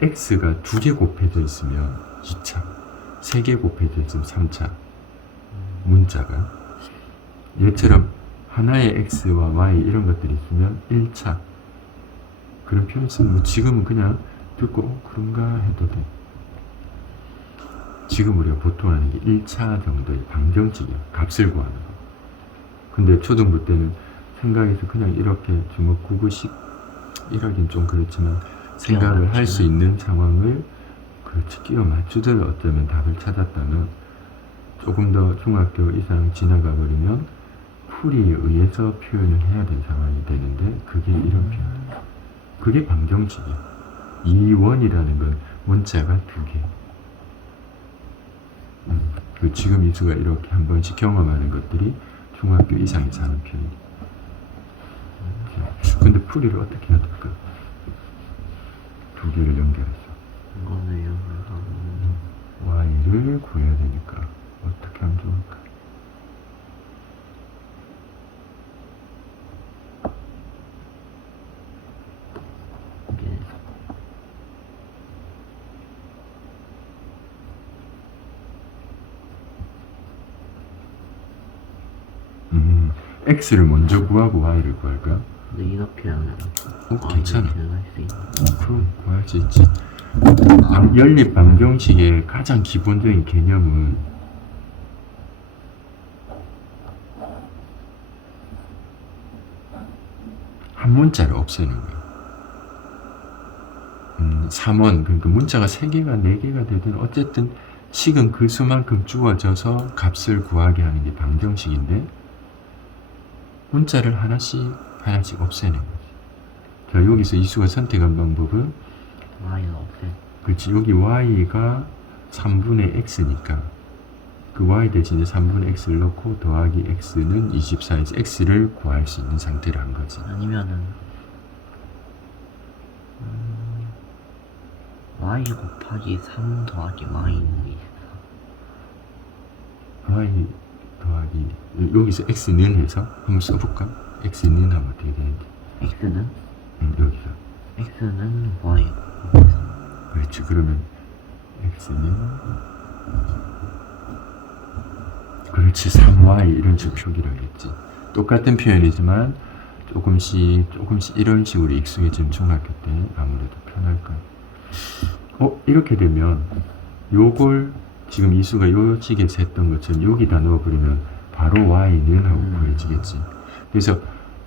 x가 2개 곱해져 있으면 2차, 3개 곱해져 있으면 3차 문자가 얘처럼 하나의 x와 y 이런 것들이 있으면 1차 그런 표현 쓰는 뭐 지금은 그냥 듣고 그런가 해도 돼. 지금 우리가 보통 하는 게 1차 정도의 방정식이야. 값을 구하는 거. 근데 초등부 때는 생각해서 그냥 이렇게 주먹 구구식 이러긴 좀 그렇지만 생각을 할 수 있는 상황을 그렇지 끼워 맞추듯 어쩌면 답을 찾았다면 조금 더 중학교 이상 지나가 버리면 풀이에 의해서 표현을 해야 될 상황이 되는데 그게 이런 표현. 그게 방정식이야. 이원이라는 건 문자가 2개. 그 지금 이수가 이렇게 한 번씩 경험하는 것들이 중학교 이상에서 하는 표현이야. 근데 풀이를 어떻게 해야 될까? 2개를 연결해서 이거는 y를 구해야 되니까 어떻게 하면 좋을까? 이게 x를 먼저 구하고 y를 구할까? 근데 이거 표현은 괜찮아. 표현할 수 있는. 그럼 구할 수 있지. 연립 방정식의 가장 기본적인 개념은 한 문자를 없애는 거야. 3원, 그러니까 문자가 3개가 4개가 되든 어쨌든 식은 그 수만큼 주어져서 값을 구하게 하는 게 방정식인데 문자를 하나씩 없애는 거지. 자, 여기서 이수가 선택한 방법은 y는 없애. 그렇지. 여기 y가 3분의 x니까 그 y 대신에 3분의 x를 넣고 더하기 x는 24에서 x를 구할 수 있는 상태를 한 거지. 아니면은 y 곱하기 3 더하기 y는 24. y 더하기 여기서 x는 해서 한번 써볼까? x는 하면 어떻게 되는지. x는 여기서 x는 y 곱하기 3. 그렇지. 그러면 x는 그렇지 3y 이런 식으로 표기를 하겠지. 똑같은 표현이지만 조금씩 이런 식으로 익숙해지면 중학교 때 아무래도 편할 거야. 이렇게 되면 요걸 지금 이수가 요 식에서 했던 것처럼 여기다 넣어버리면 바로 y는 하고 구해지겠지. 그래서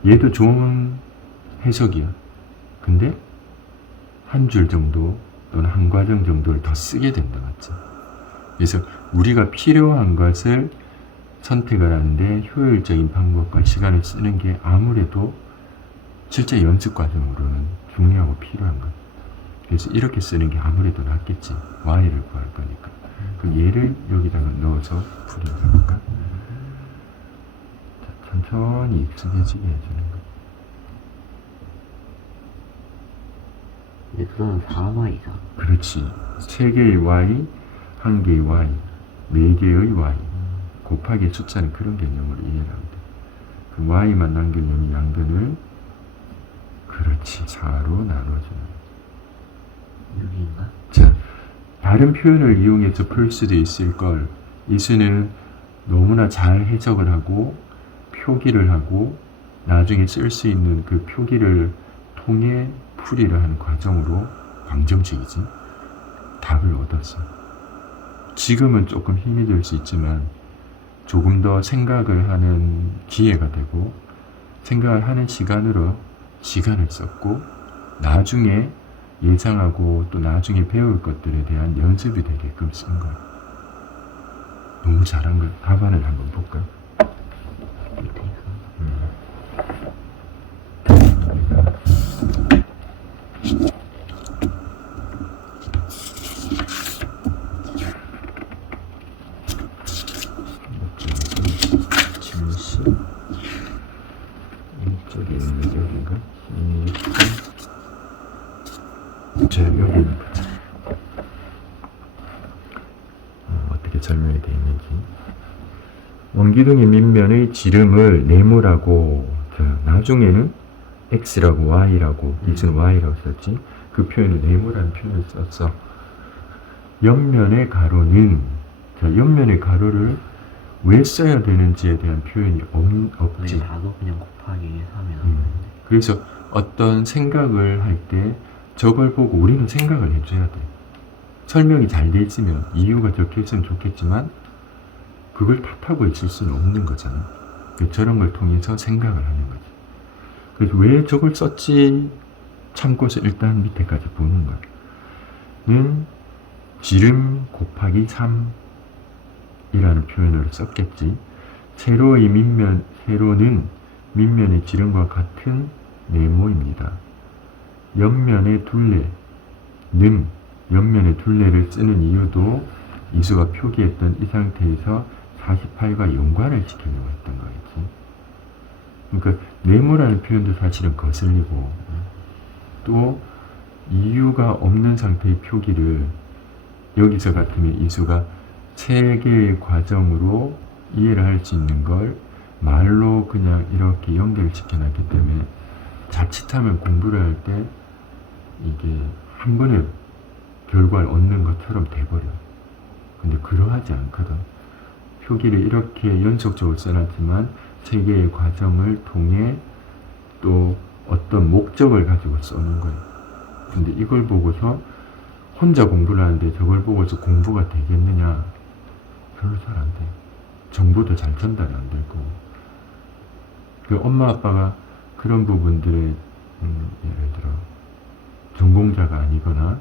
얘도 좋은 해석이야. 근데 한 줄 정도 또는 한 과정 정도를 더 쓰게 된다, 맞지? 그래서 우리가 필요한 것을 선택을 하는데 효율적인 방법과 시간을 쓰는 게 아무래도 실제 연습 과정으로는 중요하고 필요한 것. 그래서 이렇게 쓰는 게 아무래도 낫겠지. y를 구할 거니까. 그럼 얘를 여기다가 넣어서 풀이를 해볼까? 자, 천천히 익숙해지게 해주는 거. 근데 그거는 4y잖아. 그렇지. 3개의 y, 1개의 y, 4개의 y. 곱하기 숫자는 그런 개념으로 이해를 하면 돼. 그 y만 남기려면 양변을 그렇지 4로 나눠주는. 여기인가? 자, 다른 표현을 이용해서 풀 수도 있을 걸. 이수는 너무나 잘 해석을 하고 표기를 하고 나중에 쓸 수 있는 그 표기를 통해 풀이를 하는 과정으로 방정식이지. 답을 얻었어. 지금은 조금 힘이 들 수 있지만 조금 더 생각을 하는 기회가 되고 생각을 하는 시간으로 시간을 썼고 나중에 예상하고 또 나중에 배울 것들에 대한 연습이 되게끔 쓴 거야. 너무 잘한 거야. 답안을 한번 볼까? 이쪽에 있는 여기인가? 자, 여기 어떻게 설명이 되어 있는지. 원기둥의 밑면의 지름을 네모라고 자, 나중에는 x라고 y라고 이승 y라고 썼지. 그 표현을 네모라는 표현을 썼어. 옆면의 가로는, 자, 옆면의 가로를 왜 써야 되는지에 대한 표현이 없지. 나도 그냥 곱하기 3이나 그래서 어떤 생각을 할 때 저걸 보고 우리는 생각을 해줘야 돼. 설명이 잘 돼 있으면 이유가 적혀 있으면 좋겠지만 그걸 탓하고 있을 수는 없는 거잖아. 저런 걸 통해서 생각을 하는 거지. 그래서 왜 저걸 썼지 참고서 일단 밑에까지 보는 거야. 는 지름 곱하기 3이라는 표현을 썼겠지. 세로는 밑면의 지름과 같은 네모입니다. 옆면의 둘레를 쓰는 이유도 이수가 표기했던 이 상태에서 48과 연관을 시키려고 했던 거겠지. 그러니까 네모라는 표현도 사실은 거슬리고, 또 이유가 없는 상태의 표기를 여기서 같으면 이수가 세 개의 과정으로 이해를 할 수 있는 걸 말로 그냥 이렇게 연결시켜 놨기 때문에 자칫하면 공부를 할 때 이게 한 번에 결과를 얻는 것처럼 돼버려. 근데 그러하지 않거든. 표기를 이렇게 연속적으로 써놨지만 세 개의 과정을 통해 또 어떤 목적을 가지고 써놓은 거예요. 근데 이걸 보고서 혼자 공부를 하는데 저걸 보고서 공부가 되겠느냐? 별로 잘 안 돼. 정보도 잘 전달이 안 될 거고. 그 엄마 아빠가 그런 부분들에 예를 들어 전공자가 아니거나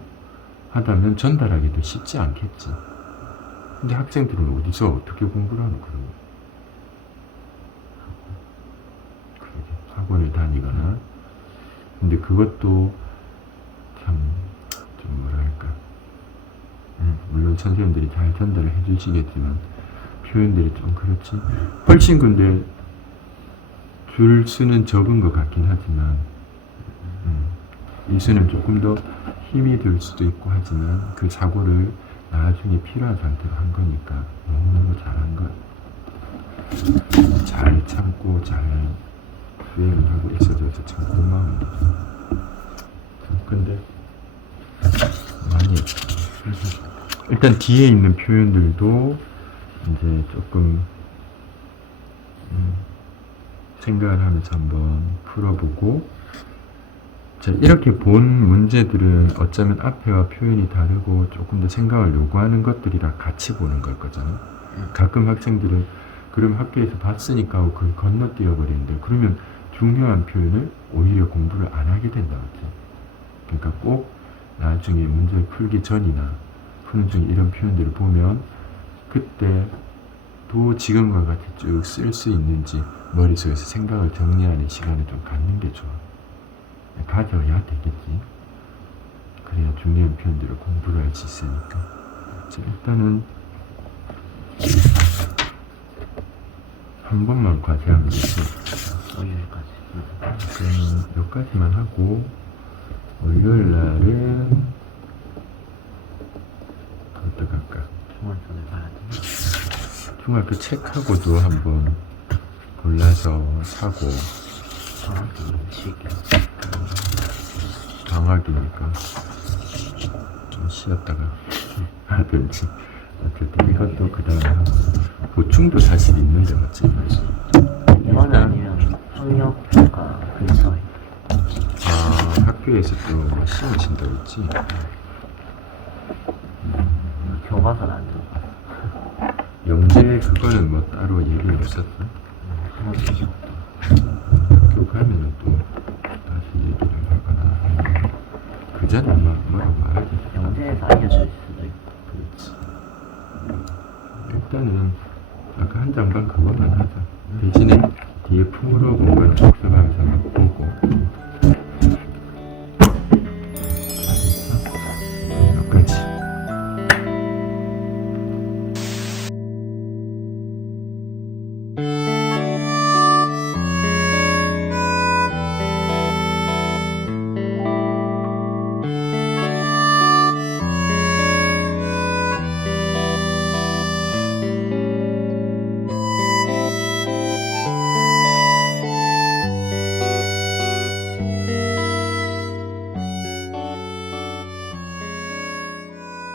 하다면 전달하기도 쉽지 않겠지. 근데 학생들은 어디서 어떻게 공부를 하는 그런 거야? 학원을 다니거나. 근데 그것도 참 좀 뭐랄까, 물론 선생님들이 잘 전달을 해주시겠지만 표현들이 좀 그렇지. 훨씬 근데 줄 수는 적은 것 같긴 하지만 이 수는 조금 더 힘이 들 수도 있고 하지만 그 사고를 나중에 필요한 상태로 한 거니까 너무너무 잘한 거야. 잘 참고 잘 수행을 하고 있어줘서 참 고마운 거지. 근데 많이 일단 뒤에 있는 표현들도 이제 조금 생각을 하면서 한번 풀어보고, 자, 이렇게 본 문제들은 어쩌면 앞에와 표현이 다르고 조금 더 생각을 요구하는 것들이라 같이 보는 걸 거잖아. 가끔 학생들은 그럼 학교에서 봤으니까 하고 그걸 건너뛰어 버리는데, 그러면 중요한 표현을 오히려 공부를 안 하게 된다 그랬지. 그러니까 꼭 나중에 문제를 풀기 전이나 푸는 중에 이런 표현들을 보면 그때 또 지금과 같이 쭉 쓸 수 있는지 머릿속에서 생각을 정리하는 시간을 좀 갖는 게 좋아. 가져야 되겠지. 그래야 중요한 표현들을 공부를 할 수 있으니까. 자, 일단은 한 번만 과제하면 되지. 그러면 여기까지만 하고 월요일 날은 어떡할까? 중간선을 봐야 돼. 중학교 책하고도 한번 골라서 사고. 방학이니까 좀 쉬었다가 하든지. 어쨌든 이것도 그 다음에 하고 보충도 사실 있는데 맞지? 이건 아니면 학력평가 근처에. 아, 학교에서 또 시험 친다고 했지? 교과서는 안 들어가. 영재 그거는 뭐 따로 얘기 없었어? 그냥 비교. 학교 가면은 또 다시 얘기를 하거나. 그전에